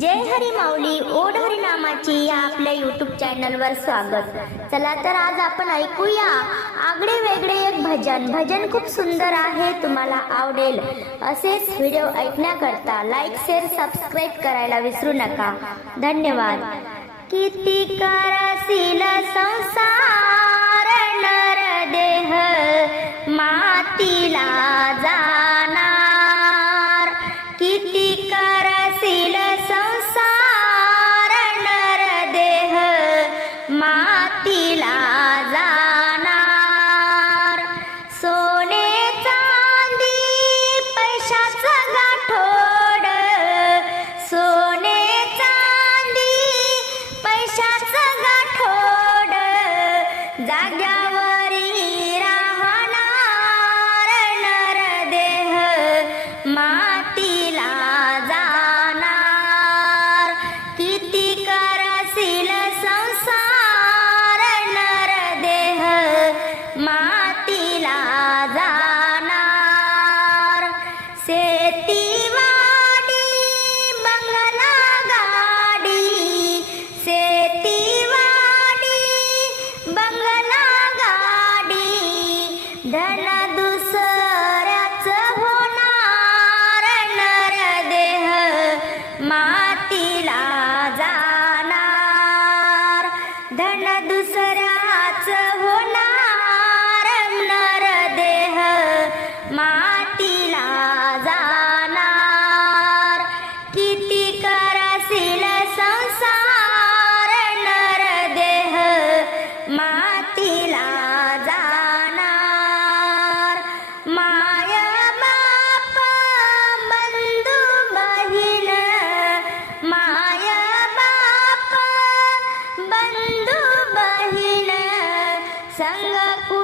जय हरी माऊली ओढ हरी नामाची या आपल्या युट्यूब चॅनलवर स्वागत. चला तर आज आपण ऐकूया आगळे वेगळे एक भजन. भजन खूप सुंदर आहे तुम्हाला आवडेल. असेच व्हिडिओ ऐकण्याकरता लाईक शेअर सबस्क्राईब करायला विसरू नका. धन्यवाद. किती करसील संसार नर देह मातीला धन दुसऱ्याच होणार मातीला दुसऱ्याच होणार 三个姑